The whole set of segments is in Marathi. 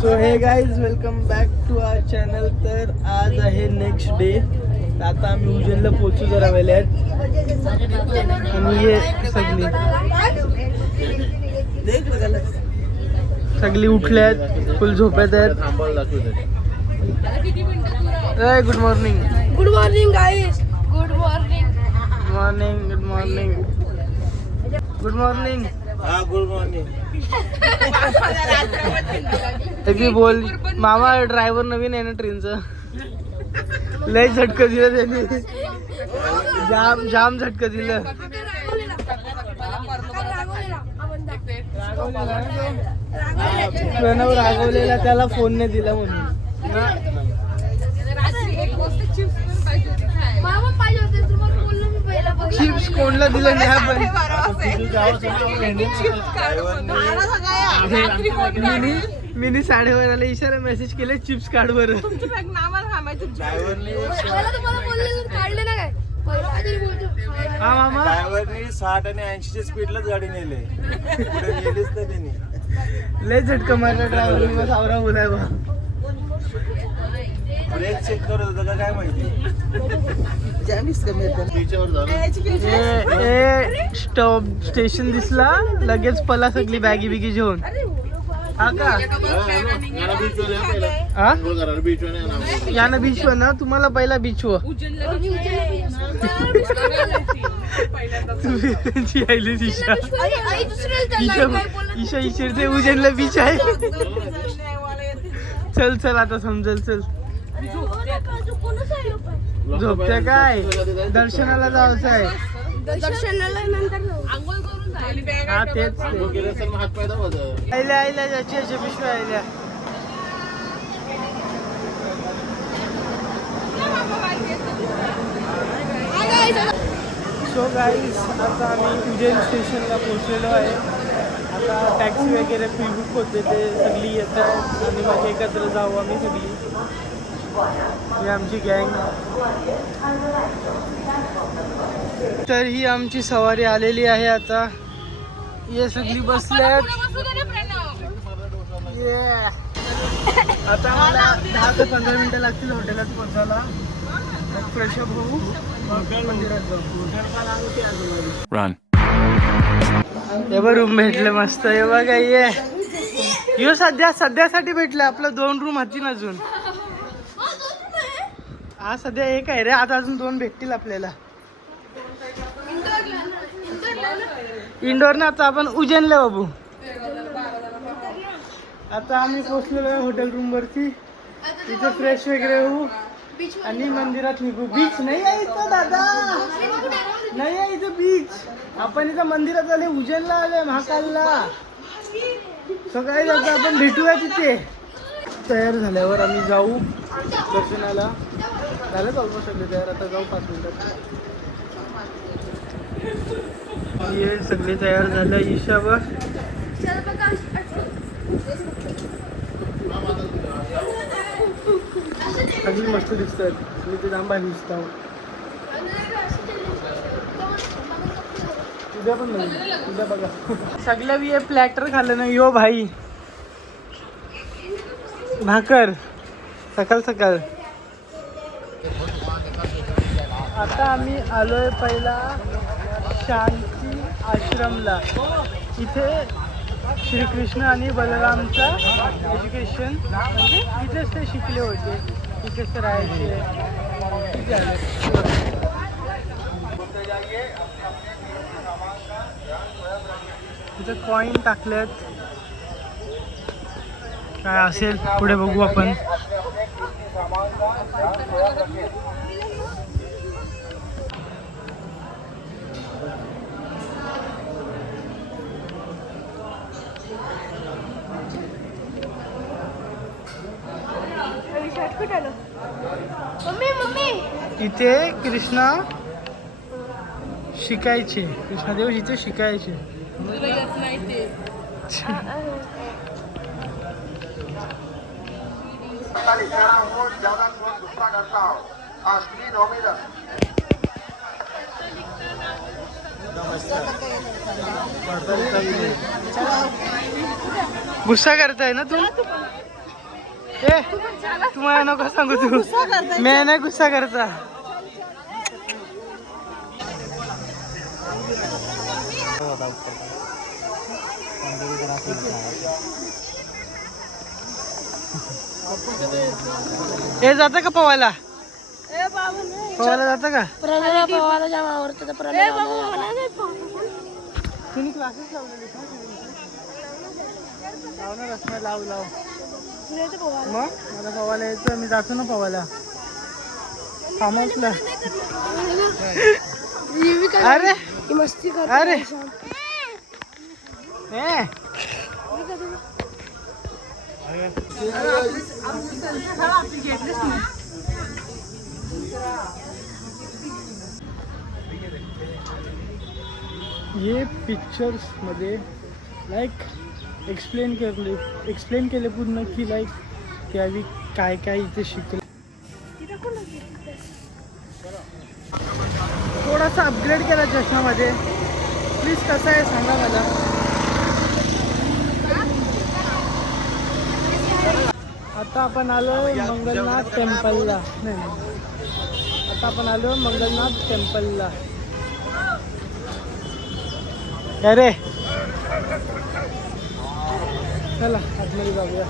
So hey guys welcome back to our channel. तर आज आहे नेक्स्ट डे. आता आम्ही उज्जैनला पोहोचू जरा वेळ आहेत आणि हे सगळी उठल्यात, फुल झोपेत आहेत. Good morning. Good morning guys. Good morning. Good morning. Good morning. Good morning. हाँ गुड मॉर्निंग. बोल मामा, ड्रायव्हर नवीन आहे ना ट्रेनचा. लय झटका दिलं त्यांनी, जाम झटका दिलं. प्रणव रागवलेला, त्याला फोन नाही दिला म्हणून. चिप्स कोणला दिलं नाही आपण. मिनी 7:30 आले, इशारा मेसेज केले चिप्स काढ बरं. हा मामा, ड्रायव्हरनी 60 आणि 80 स्पीडलाच गाडी नेले, पुढे नेलीच नाही त्यांनी. लय झटका मारला ड्रायव्हर. बस आवरा बोलाय बा. ब्रेक चेक करत होता का काय माहिती. स्टॉप स्टेशन दिसला, लगेच पला सगळी बॅगी बिगी घेऊन. हा का या ना बीच वर ना, तुम्हाला पहिला बीच वर तुम्ही आली दिशा. ईशा इशिरते उज्जैनला बीच आहे. चल चल आता समजल. चल झोपते काय, दर्शनाला जायचं आहे. दर्शनाला नंतर हा तेच आयल्या ज्याची याची पिशव्या आयल्या. सो गाईज, आता आम्ही उज्जैन स्टेशनला पोहोचलेलो आहे. आता टॅक्सी वगैरे प्री बुक होते, ते सगळी येतात आणि मग एकत्र जाऊ आम्ही सगळी. ही आमची गँग. तर ही आमची सवारी आलेली आहे. आता ये सगळी बसल्यात. आता मला 10 ते 15 मिनिटं लागतील हॉटेलात पोहोचायला. फ्रेशअप होऊ, मंदिरात जाऊ. हे बघ रूम भेटले मस्त. हे बघा ये यो सध्यासाठी भेटलं. आपलं 2 रूम हाती अजून. हा सध्या एक आहे रे, आता अजून 2 भेटतील आपल्याला. इंडोर ना, आता आपण उज्जैनला बाबू. आता आम्ही पोहोचलेलो आहे हॉटेल रूम वरती. इथे फ्रेश वगैरे होऊ आणि मंदिरात निघू. बीच नाही आहे इथं दादा, नाही आहे इथं बीच. आपण इथं मंदिरात आले, उज्जैनला आले, महाकालला. सकाळी जाता आपण भेटूया तिथे. तयार झाल्यावर आम्ही जाऊ दर्शनाला. झालं ऑलमोस्ट सगळे तयार. आता जाऊ 5 मिनिटात. ये सगळे तयार झालं. ईशा बघ सगळी मस्त दिसतात. मी ते जांभा दिसत तुझ्या पण नाही, तुझ्या बघा. सगळ्या बी प्लॅटर खाल्लं ना. यो भाई भाकर सकाळ सकाळ. आता आम्ही आलोय पहिला शांती आश्रमला. इथे श्रीकृष्ण आणि बलरामचा एज्युकेशन, म्हणजे इथेच ते शिकले होते, इथेच ते राहायचे. इथे कॉईन टाकलेत. काय असेल पुढे बघू आपण. इथे कृष्णा शिकायचे, कृष्णदेव इथे शिकायचे. गुस्सा करताय ना तू? ए तुम्हाला नको सांगू तू मी नाही गुस्सा करता. हे जातं का पवायला पवायला जातं का प्रणयला पवायला जाम आवडतं तर प्रणय तुम्ही क्लासेस लावलेले लावणारच नाही लाव लाव मग मला पवायला यायचं मी जातो ना पवायला फार्म हाऊसला. अरे मस्ती कर. अरे ए ये पिक्चर्स मध्ये लाईक एक्सप्लेन केले पूर्ण की लाईक की आम्ही काय काय इथे शिकलो. थोडासा अपग्रेड केला चष्मामध्ये प्लीज कसं आहे सांगा मला. आता आपण आलो मंगलनाथ टेम्पलला. नाही आता आपण आलो मंगलनाथ टेम्पलला. अरे चला आतमध्ये जाऊया.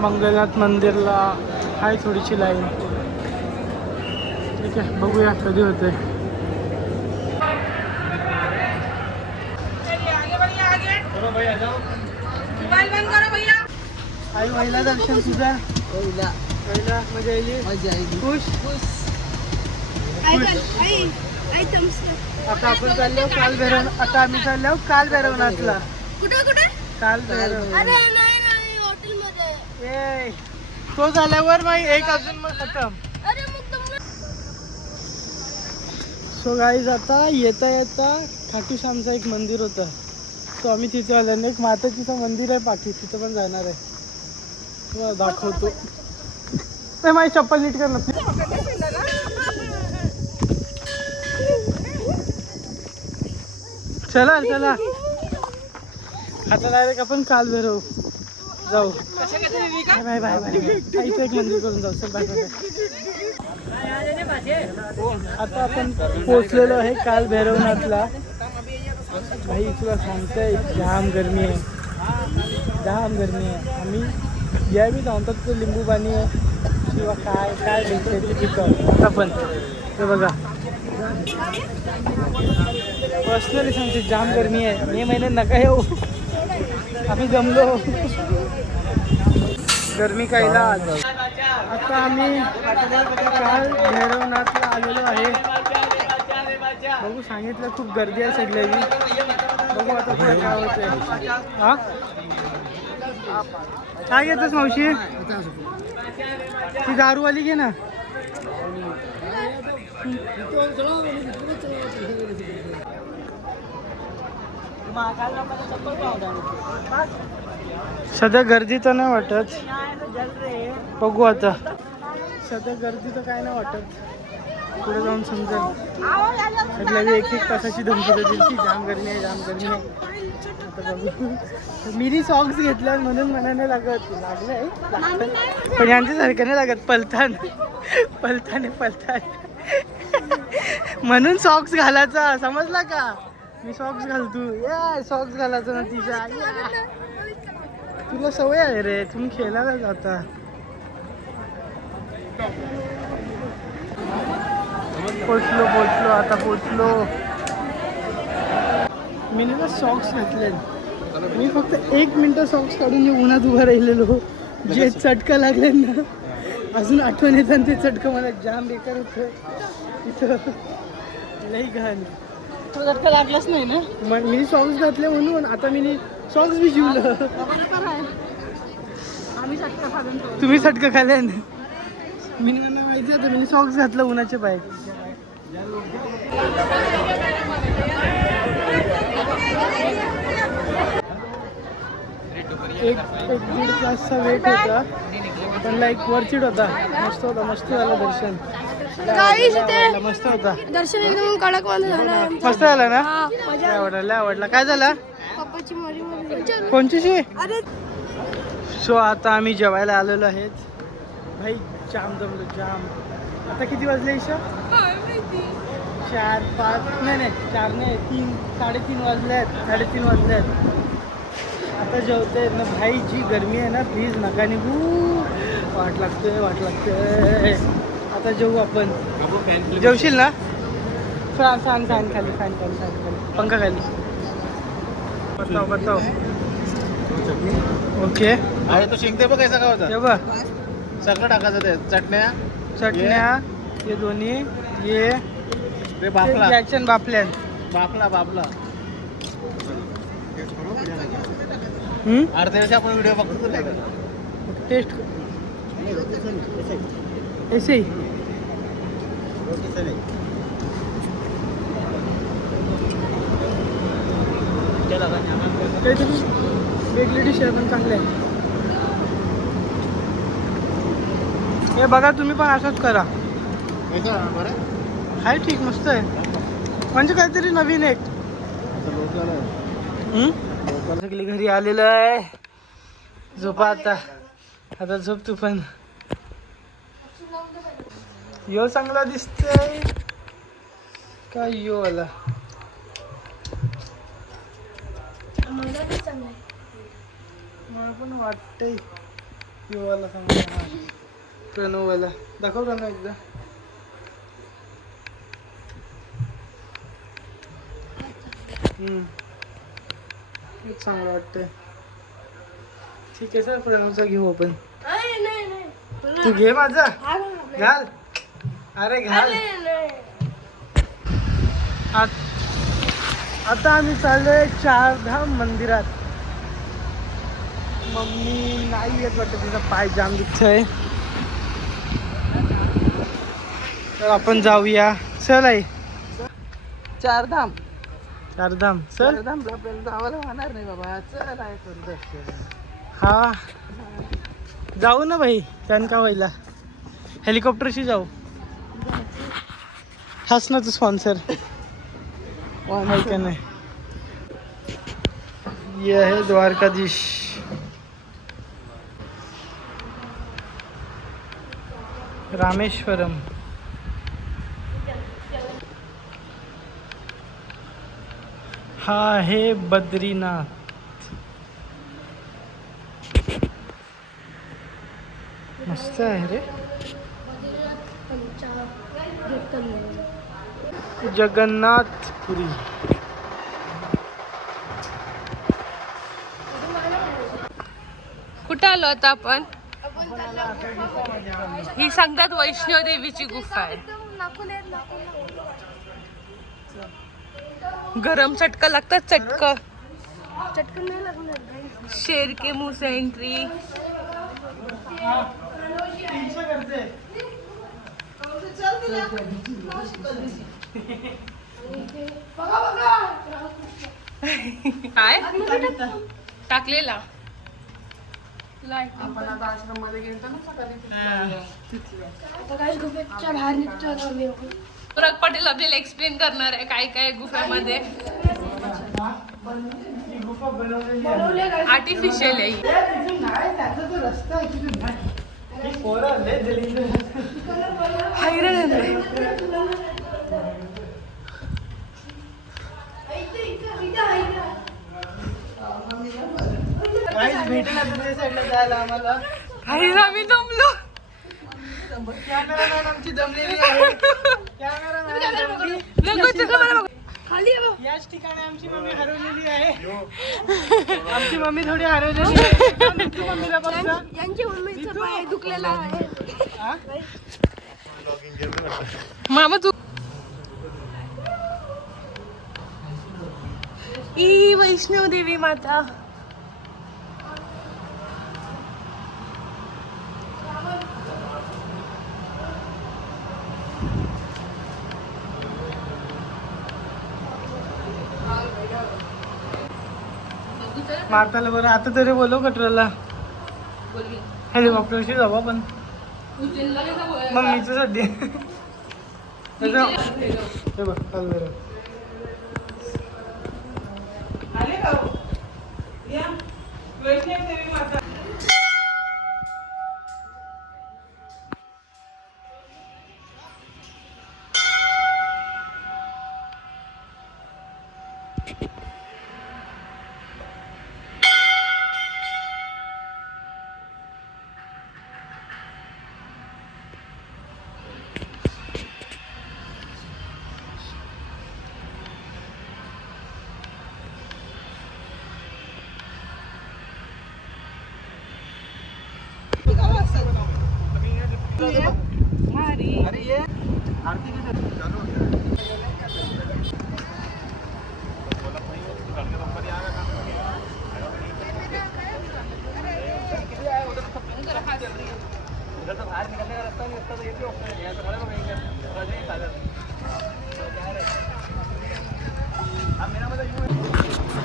मंगलनाथ मंदिरला आहे थोडीशी लाईन. ठीक आहे बघूया कधी होते. आई महिला दर्शन तुझा पहिला मजा आली खुश. आता आपण चाललो काल भैरव. आता आम्ही चाललो काल भैरवनाथला. कुठे काल भैरव. अरे नाही हॉटेलमध्ये. ए तो झाल्यावर मग एक अजून मग खतम. अरे मग सो गाईज आता येता येता खाटू श्यामचं एक मंदिर होतं. सो आम्ही तिथे आल्याने एक माताजीचं मंदिर आहे पाठी तिथं पण जाणार आहे. तुम्हाला दाखवतो. नाही माझी चप्पल नीट कर ना. चला चला आता डायरेक्ट आपण काल भैरव जाऊ. बाय बाय बाय इथं एक मंदिर करून जाऊ. चल बाय बाय. आता आपण पोचलेलो आहे काल भैरवनाथला. भाई तुला सांगतोय जाम गरमी आहे जाम गरमी आहे. आम्ही या बी जाणतात तर लिंबू पाणी आहे किंवा काय काय भेटते ते तिथं. आता पण ते बघा पर्सनली सांगते जाम गरमी आहे. मे महिन्यात नका येऊ आम्ही जमलो गरमी कायला. आता आम्ही काल भैरवनाथला आलेलो आहे. बघू सांगितलं खूप गर्दी आहे सगळ्याची. बघू आता पुढे काय होते. हा काय घेतोस मावशी ती दारूवाली घे ना. सध्या गर्दी तर नाही वाटत. बघू आता सध्या गर्दी तर काय नाही वाटत. पुढे जाऊन समजेल. सगळ्या एक एक तासाची धमकी देतील की जाम गरमी आहे जाम गरमी आहे. आता बघू. मिनी सॉक्स घेतल्या म्हणून मनाने लागत लागलंय पण यांच्यासारखं नाही लागत. पलतान पलतान पलतान म्हणून सॉक्स घालायचा समजला का. मी सॉक्स घालतो या सॉक्स घालायचा ना तिच्या. तुला सवय आहे रे तुम्ही खेळायला जाता. पोचलो पोचलो आता पोचलो. मी ना सॉक्स घातले. मी फक्त 1 मिनिट सॉक्स काढून उन्हात उभा राहिलेलो. जे चटका लागले ना अजून आठवण येतात ते चटकं. मला जाम बेकार होतं इथं लई घाण. तुला चटका लागलाच नाही ना. मग मी सॉक्स घातले म्हणून आता मी सॉक्स बी शिवलं. तुम्ही चटका खाल्ले मी माहिती आता मी सॉक्स घातलं उन्हाचे पाय. एक 1.5 तासचा वेट होता पण लाईक वरचिट होता. मस्त होता मस्त झालं दर्शन. मस्त होता दर्शन एकदम कडक मध्ये झालं. मस्त झालं ना. आवडला आवडला. काय झालं पप्पाची मरी. कोणची अरे सो आता आम्ही जेवायला आलेलो आहेत. भाई जाम जमलो जाम. आता किती वाजले ईशा? 4 5 नाही 4 नाही 3 3:30 वाजले आहेत. 3:30 वाजले आहेत. आता जेवते ना भाई. जी गरमी आहे ना, प्लीज नका निघू. वाट लागते. आता जेवू आपण. जेवशील ना? फॅन खाली पंखा खाली. बताओ. ओके. अरे तो शिंगते बघ कैसा का होता. हे बघ सगळं टाकायचं ते. चटण्या हे दोन्ही ये ते बापला ॲक्शन बापल्यान. बापला हम्म अर्ध्या दिवशी आपण व्हिडिओ बघतो नाही का. टेस्ट ऐसे ही. काहीतरी वेगळी डिश आहे पण चांगली आहे. हे बघा तुम्ही पण असंच करा. हाय ठीक मस्त आहे. म्हणजे काहीतरी नवीन एक. सगळी घरी आलेलं आहे. झोपा आता झोप तू पण. यो चांगला दिसतोय का यो आला. मला पण वाटतंय यो आला चांगला. प्रणववाला दाखव प्रणव एकदा. चांगलं वाटतंय. ठीक आहे सर प्रणवचा घेऊ आपण. तू घे माझा. घाल. अरे घाल. आता आम्ही चाललोय 4 धाम मंदिरात. मम्मी नाही येत वाटतं, तिचा पाय जाम दुखतोय. तर आपण जाऊया. चल आई. 4 धाम चल. जावायला होणार नाही बाबा. चल आहे. हा जाऊ ना भाई. त्यानं का व्हायला. हेलिकॉप्टरशी जाऊ. हाच ना तू स्पॉन्सर आहे का नाही. ये है द्वारकाधीश. रामेश्वरम. हा आहे बद्रीनाथ. मस्त आहे रे. जगन्नाथपुरी. कुठं आलो आता आपण? ही सांगतात वैष्णव देवीची गुफा आहे. गरम चटका लागतात. चटकन नाही लागणार. शेर के मुंह से एंट्री. काय टाकलेला. आपण आता आश्रम मध्ये गेलो ना सकाळी. अनुराग पाटील आपल्याला एक्सप्लेन करणार आहे काय काय गुफेमध्ये. गुफा बनवलेली आर्टिफिशियल आहे. रस्ता भेटेल साईडला जायला आम्हाला. आम्ही जमलो. कॅमेरामॅन आमची जमलेली आहे. याच ठिकाणी आमची मम्मी हरवलेली आहे. आमची मम्मी थोडी हरवलेली आहे. मम्मीला बघा. यांची मम्मीचा पाय दुखलेला आहे. मामा तू. ई वैष्णव देवी माता. माताला बरं आता तरी बोलव कटराला. हेलिकॉप्टरशी जाऊ आपण. मम्मीचं सध्या हे बघ चाल बरं.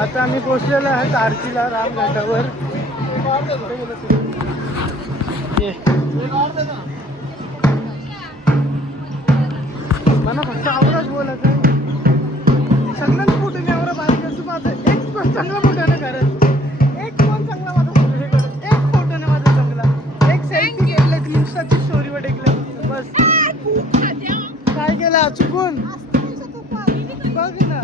आता आम्ही पोहोचलेलो आहोत आरतीला रामघाटावर. मला फक्त आवडच बोलत आहे. सगळ्यांना मोठं मी आवडा बारीक असतो माझं एक पण चांगला मोठा नाही करत. एक पण चांगला माझा फोटो नाही करत. एक फोटो नाही माझा चांगला. एक सेल्फी घेतलं इंस्टाची स्टोरीवर टेकलं बस. काय केलं चुकून बघ ना.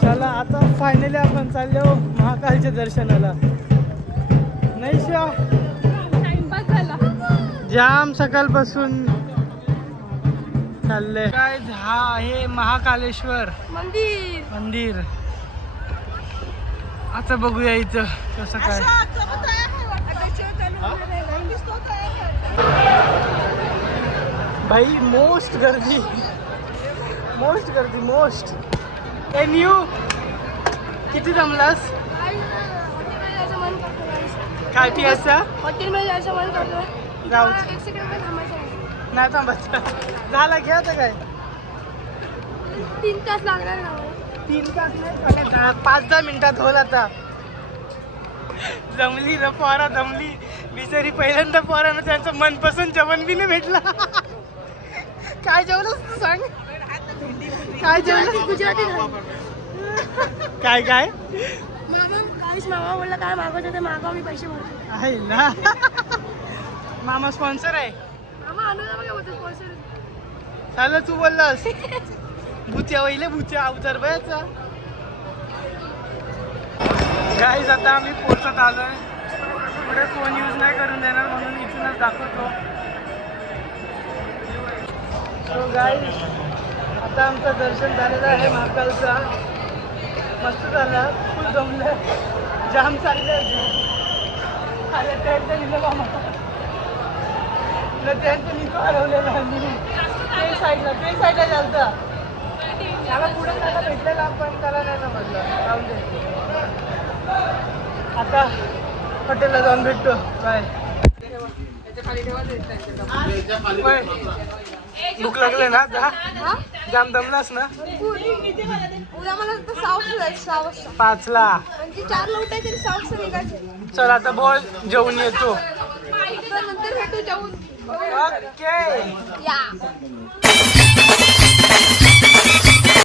चला आता फायनली आपण चाललो महाकालच्या दर्शनाला. नाही शा टाइमपास झाला. जाम सकाळपासून चाललंय. काय हा आहे महाकालेश्वर मंदिर. आता बघूया इथं कसं काय. भाई मोस्ट गर्दी. एन यू किती जमलास काय ती असं हॉटेलमध्ये जायचं मन करतोय. जाऊ एक सेकंड पण थांबायचं नाही. नाही थांबायचं. झाला घ्या आता काय 3 तास लागणार ना. 3 तास नाही 5-10 मिनिटात होल. आता जमली र पोरा जमली. बिचारी पहिल्यांदा पोरानं त्यांचं मनपसंत जेवण बी नाही भेटला. काय जेवलंस तू सांग. काय जेवलं गुजराती काय काय मामा बोलला काय मागवतो ते मागव मी पैसे भरतो. आहे ना. मामा स्पॉन्सर आहे. मामा अनुजा बघा बोलतो स्पॉन्सर. चालेल तू बोललास भूत्या वहिले भूत्या अवतार बयाचा. गाईज आता आम्ही पोचत आलोय. पुढे फोन यूज नाही करून देणार म्हणून इथूनच दाखवतो. सो गाईज आता आमचं दर्शन झालेलं आहे महाकालचा. मस्त झालं. फुल जमलं. जाम चाललं. आलं ट्रेनचं लिहिलं मामा. ट्रेनचं लिहितो हरवलेलं आम्ही. ते साईडला चालतं. त्याला पुढे त्याला भेटलेला पण त्याला नाही समजलं. जाऊन दे. आता हॉटेलला जाऊन भेटतो. बाय. भूक लागले ना. जाम दमलास ना. उद्या मला 6 वाजता 5ला 4ला उठायचे सॉक्स निघायचे. चल आता बोल जेवून येतो. नंतर भेटू जेवून. ओके या